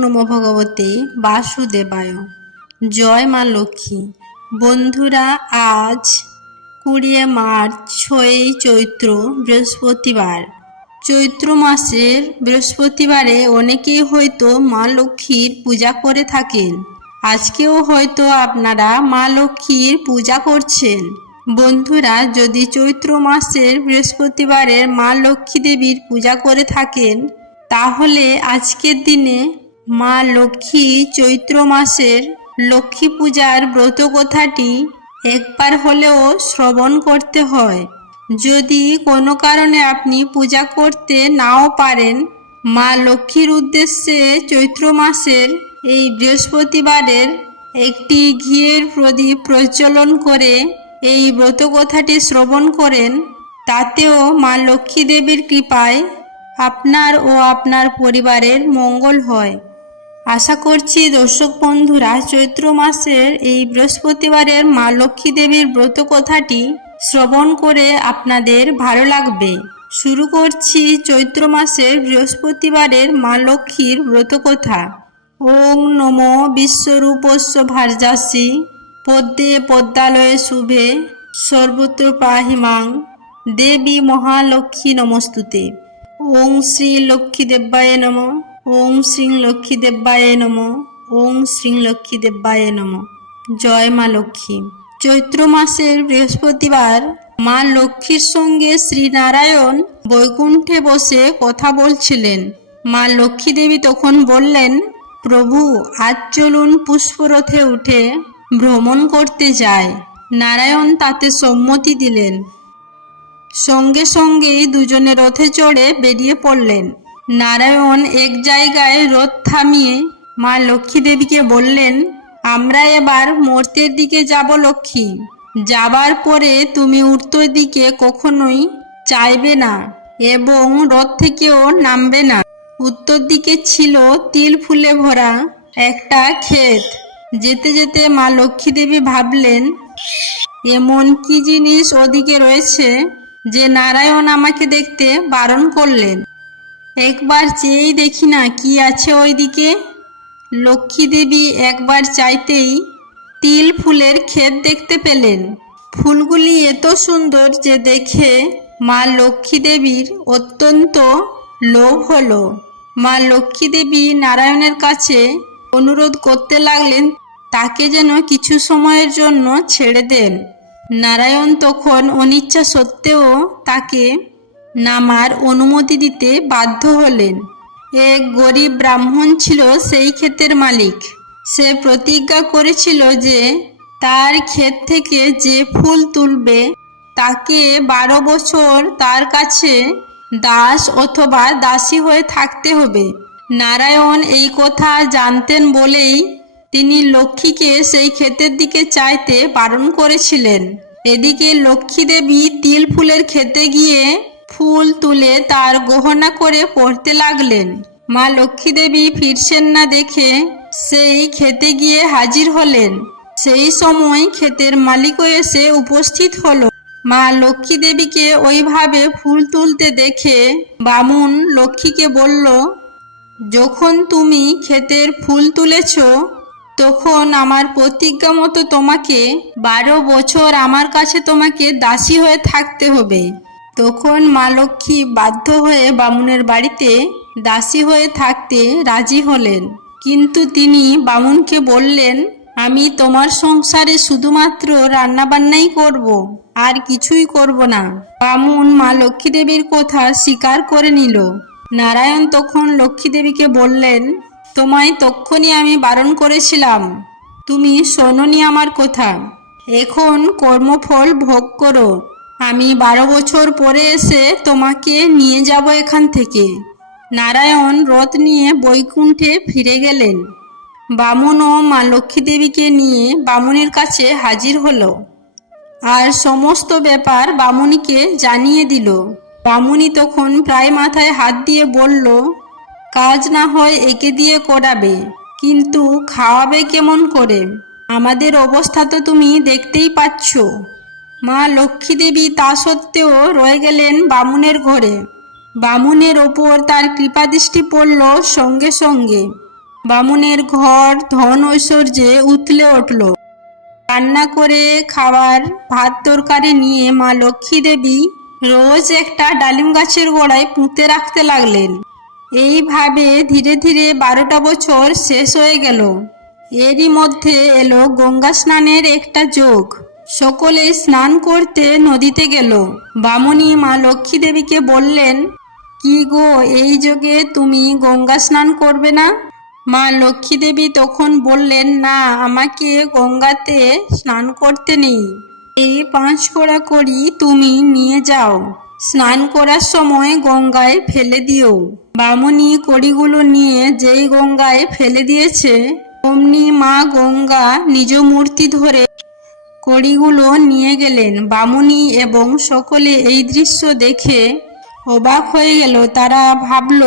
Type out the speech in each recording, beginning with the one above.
নমো ভগবতে বাসুদেবায়। জয় মা লক্ষ্মী। বন্ধুরা, আজ 20 মার্চ 6 চৈত্র বৃহস্পতিবার। চৈত্র মাসের বৃহস্পতিবারে অনেকেই হয়তো মা লক্ষ্মীর পূজা করে থাকেন। আজকেও হয়তো আপনারা মা লক্ষ্মীর পূজা করছেন। বন্ধুরা, যদি চৈত্র মাসের বৃহস্পতিবারের মা লক্ষ্মী দেবীর পূজা করে থাকেন, তাহলে আজকের দিনে মা লক্ষ্মী চৈত্র মাসের লক্ষ্মী পূজার ব্রত কথাটি একবার হলেও শ্রবণ করতে হয়। যদি কোনো কারণে আপনি পূজা করতে নাও পারেন, মা লক্ষ্মীর উদ্দেশ্যে চৈত্র মাসের এই বৃহস্পতিবারের একটি ঘিয়ের প্রদীপ প্রজ্বলন করে এই ব্রত কথাটি শ্রবণ করেন, তাতেও মা লক্ষ্মী দেবীর কৃপায় আপনার ও আপনার পরিবারের মঙ্গল হয়। আশা করছি দর্শক বন্ধুরা, চৈত্র মাসের এই বৃহস্পতিবারের মা লক্ষ্মী দেবীর ব্রত কথাটি শ্রবণ করে আপনাদের ভালো লাগবে। শুরু করছি চৈত্র মাসের বৃহস্পতিবারের মা লক্ষ্মীর ব্রত কথা। ওং নমো বিশ্বরূপস্য ভার্যাসি পদ্মে পদ্মালয়ে শুভে সর্বত্র পাহি মাং দেবী মহালক্ষ্মী নমস্তুতে। ওং শ্রী লক্ষ্মী দেব্যায় নমঃ। ওং শ্রী লক্ষ্মী দেব্যায় নমঃ। ওং শ্রী লক্ষ্মী দেব্যায় নমঃ। জয় মা লক্ষ্মী। চৈত্র মাসের বৃহস্পতিবার মা লক্ষ্মীর সঙ্গে শ্রীনারায়ণ বৈকুণ্ঠে বসে কথা বলছিলেন। মা লক্ষ্মী দেবী তখন বললেন, প্রভু, আজ চলুন পুষ্পরথে উঠে ভ্রমণ করতে যায়। নারায়ণ তাতে সম্মতি দিলেন। সঙ্গে সঙ্গেই দুজনে রথে চড়ে বেরিয়ে পড়লেন। নারায়ণ এক জায়গায় রথ থামিয়ে মা লক্ষ্মী দেবীকে বললেন, আমরা এবার মর্তের দিকে যাব লক্ষ্মী। যাবার পরে তুমি উত্তর দিকে কখনোই চাইবে না এবং রথ থেকেও নামবে না। উত্তর দিকে ছিল তিল ফুলে ভরা একটা ক্ষেত। যেতে যেতে মা লক্ষ্মী দেবী ভাবলেন, এমন কি জিনিস ওদিকে রয়েছে যে নারায়ণ আমাকে দেখতে বারণ করলেন। একবার চেয়েই দেখি না কি আছে ওইদিকে। লক্ষ্মী দেবী একবার চাইতেই তিল ফুলের ক্ষেত দেখতে পেলেন। ফুলগুলি এত সুন্দর যে দেখে মা লক্ষ্মী দেবীর অত্যন্ত লোভ হলো। মা লক্ষ্মী দেবী নারায়ণের কাছে অনুরোধ করতে লাগলেন তাকে যেন কিছু সময়ের জন্য ছেড়ে দেন। নারায়ণ তখন অনিচ্ছা সত্ত্বেও তাকে নামার অনুমতি দিতে বাধ্য হলেন। এক গরিব ব্রাহ্মণ ছিল সেই ক্ষেতের মালিক। সে প্রতিজ্ঞা করেছিল যে তার ক্ষেত থেকে যে ফুল তুলবে তাকে 12 বছর তার কাছে দাস অথবা দাসী হয়ে থাকতে হবে। নারায়ণ এই কথা জানতেন বলেই তিনি লক্ষ্মীকে সেই ক্ষেতের দিকে চাইতে বারণ করেছিলেন। এদিকে লক্ষ্মী দেবী তিল ফুলের ক্ষেতে গিয়ে ফুল তুলে তার গহনা করে পরতে লাগলেন। মা লক্ষ্মী দেবী ফিরছেন না দেখে সেই ক্ষেতে গিয়ে হাজির হলেন। সেই সময় ক্ষেতের মালিকও এসে উপস্থিত হলো। মা লক্ষ্মী দেবীকে ওইভাবে ফুল তুলতে দেখে বামুন লক্ষ্মীকে বলল, যখন তুমি ক্ষেতের ফুল তুলেছ তখন আমার প্রতিজ্ঞা মতো তোমাকে 12 বছর আমার কাছে তোমাকে দাসী হয়ে থাকতে হবে। তখন মা লক্ষ্মী বাধ্য হয়ে বামুনের বাড়িতে দাসী হয়ে থাকতে রাজি হলেন। কিন্তু তিনি বামুনকে বললেন, আমি তোমার সংসারে শুধুমাত্র রান্নাবান্নাই করব, আর কিছুই করব না। বামুন মা লক্ষ্মী দেবীর কথা স্বীকার করে নিল। নারায়ণ তখন লক্ষ্মী দেবীকে বললেন, তোমায় তক্ষুনি আমি বারণ করেছিলাম, তুমি শোনোনি আমার কথা। এখন কর্মফল ভোগ করো। আমি 12 বছর পরে এসে তোমাকে নিয়ে যাব এখান থেকে। নারায়ণ রথ নিয়ে বৈকুণ্ঠে ফিরে গেলেন। বামুনও মা লক্ষ্মী দেবীকে নিয়ে বামুনের কাছে হাজির হলো আর সমস্ত ব্যাপার বামুনিকে জানিয়ে দিল। বামুনি তখন প্রায় মাথায় হাত দিয়ে বলল, কাজ না হয় একে দিয়ে করাবে, কিন্তু খাওয়াবে কেমন করে? আমাদের অবস্থা তো তুমি দেখতেই পাচ্ছ। মা লক্ষ্মী দেবী তা সত্ত্বেও রয়ে গেলেন বামুনের ঘরে। বামুনের ওপর তার কৃপাদৃষ্টি পড়ল সঙ্গে সঙ্গে। বামুনের ঘর ধন ঐশ্বর্যে উথলে উঠল। রান্না করে খাবার ভাত তরকারি নিয়ে মা লক্ষ্মী দেবী রোজ একটা ডালিম গাছের গোড়ায় পুঁতে রাখতে লাগলেন। এইভাবে ধীরে ধীরে 12টা বছর শেষ হয়ে গেল। এরই মধ্যে এলো গঙ্গা স্নানের একটা যোগ। সকলে স্নান করতে নদীতে গেল। বামুনি মা লক্ষ্মী দেবীকে বললেন, কি গো, এই যোগে তুমি গঙ্গা স্নান করবে না? মা লক্ষ্মী দেবী তখন বললেন, না, আমাকে গঙ্গাতে স্নান করতে নেই। এই 5 কড়া করি তুমি নিয়ে যাও, স্নান করার সময় গঙ্গায় ফেলে দিও। বামুনি কড়িগুলো নিয়ে যেই গঙ্গায় ফেলে দিয়েছে, অমনি মা গঙ্গা নিজ মূর্তি ধরে কড়িগুলো নিয়ে গেলেন। বামুনি এবং সকলে এই দৃশ্য দেখে অবাক হয়ে গেল। তারা ভাবল,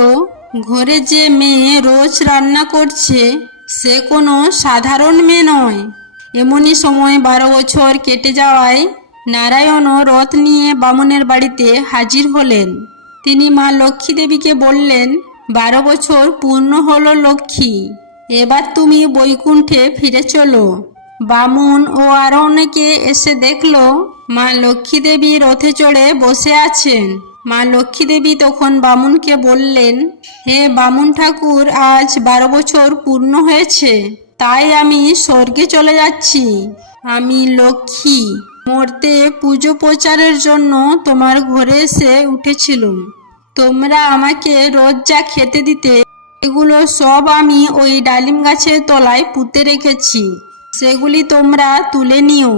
ঘরে যে মেয়ে রোজ রান্না করছে সে কোনো সাধারণ মেয়ে নয়। এমনই সময় 12 বছর কেটে যাওয়ায় নারায়ণও রথ নিয়ে বামুনের বাড়িতে হাজির হলেন। তিনি মা লক্ষ্মী দেবীকে বললেন, 12 বছর পূর্ণ হলো লক্ষ্মী, এবার তুমি বৈকুণ্ঠে ফিরে চলো। বামুন ও আরো অনেকে এসে দেখল মা লক্ষ্মী দেবী রথে চড়ে বসে আছেন। মা লক্ষ্মী দেবী তখন বামুনকে বললেন, হে বামুন ঠাকুর, আজ 12 বছর পূর্ণ হয়েছে, তাই আমি স্বর্গে চলে যাচ্ছি। আমি লক্ষ্মী, মর্তে পুজো প্রচারের জন্য তোমার ঘরে এসে উঠেছিলুম। তোমরা আমাকে রোজ যা খেতে দিতে, এগুলো সব আমি ওই ডালিম গাছের তলায় পুঁতে রেখেছি। সেগুলি তোমরা তুলে নিও।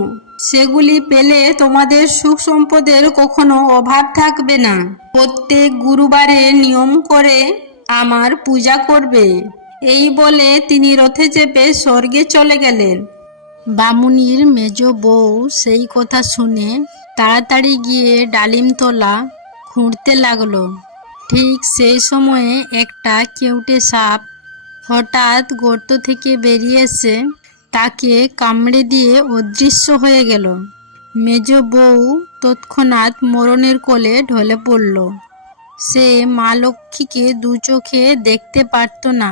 সেগুলি পেলে তোমাদের সুখ সম্পদের কখনো অভাব থাকবে না। প্রত্যেক গুরুবারে নিয়ম করে আমার পূজা করবে। এই বলে তিনি রথে চেপে স্বর্গে চলে গেলেন। বামুনির মেজ বউ সেই কথা শুনে তাড়াতাড়ি গিয়ে ডালিম তলা খুঁড়তে লাগলো। ঠিক সেই সময়ে একটা কেউটে সাপ হঠাৎ গর্ত থেকে বেরিয়ে এসে তাকে কামড়ে দিয়ে অদৃশ্য হয়ে গেল। মেজ বউ তৎক্ষণাৎ মরণের কোলে ঢলে পড়ল। সে মা লক্ষ্মীকে 2 চোখে দেখতে পারত না,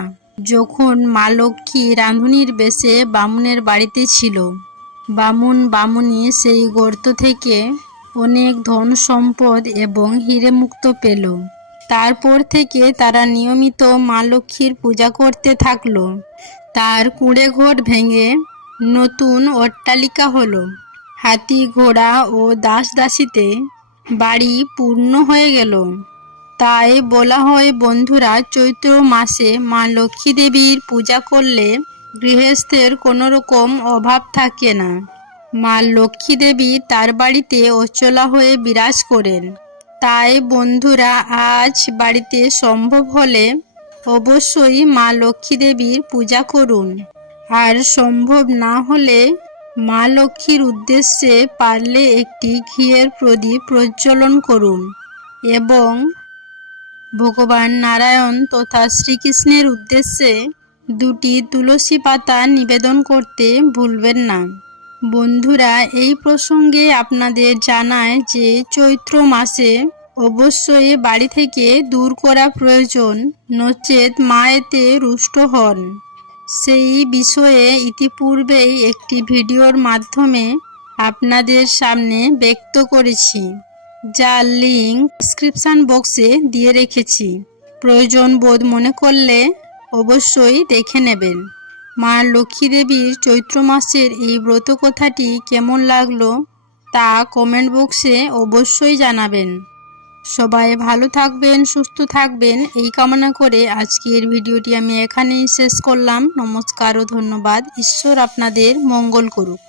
যখন মা লক্ষ্মী রাঁধুনির বেশে বামুনের বাড়িতে ছিল। বামুন বামুনি সেই গর্ত থেকে অনেক ধন সম্পদ এবং হিরে মুক্ত পেল। তারপর থেকে তারা নিয়মিত মা লক্ষ্মীর পূজা করতে থাকলো। তার কুঁড়ে ঘর ভেঙে নতুন অট্টালিকা হলো। হাতি ঘোড়া ও দাস দাসীতে বাড়ি পূর্ণ হয়ে গেল। তাই বলা হয় বন্ধুরা, চৈত্র মাসে মা লক্ষ্মী দেবীর পূজা করলে গৃহস্থের কোনো রকম অভাব থাকে না। মা লক্ষ্মী দেবী তার বাড়িতে অচলা হয়ে বিরাজ করেন। তাই বন্ধুরা, আজ বাড়িতে সম্ভব হলে অবশ্যই মা লক্ষ্মী দেবীর পূজা করুন। আর সম্ভব না হলে মা লক্ষ্মীর উদ্দেশ্যে পারলে একটি ঘিয়ের প্রদীপ প্রজ্বলন করুন এবং ভগবান নারায়ণ তথা শ্রীকৃষ্ণের উদ্দেশ্যে 2টি তুলসী পাতা নিবেদন করতে ভুলবেন না। বন্ধুরা, এই প্রসঙ্গে আপনাদের জানায় যে চৈত্র মাসে অবশ্যই বাড়ি থেকে দূর করা প্রয়োজন, নচেৎ মা এতে রুষ্ট হন। সেই বিষয়ে ইতিপূর্বেই একটি ভিডিওর মাধ্যমে আপনাদের সামনে ব্যক্ত করেছি, যার লিঙ্ক ডেসক্রিপশন বক্সে দিয়ে রেখেছি। প্রয়োজন বোধ মনে করলে অবশ্যই দেখে নেবেন। মা লক্ষ্মী দেবীর চৈত্র মাসের এই ব্রত কথাটি কেমন লাগলো তা কমেন্ট বক্সে অবশ্যই জানাবেন। সবাই ভালো থাকবেন, সুস্থ থাকবেন এই কামনা করে আজকের ভিডিওটি আমি এখানেই শেষ করলাম। নমস্কার ও ধন্যবাদ। ঈশ্বর আপনাদের মঙ্গল করুক।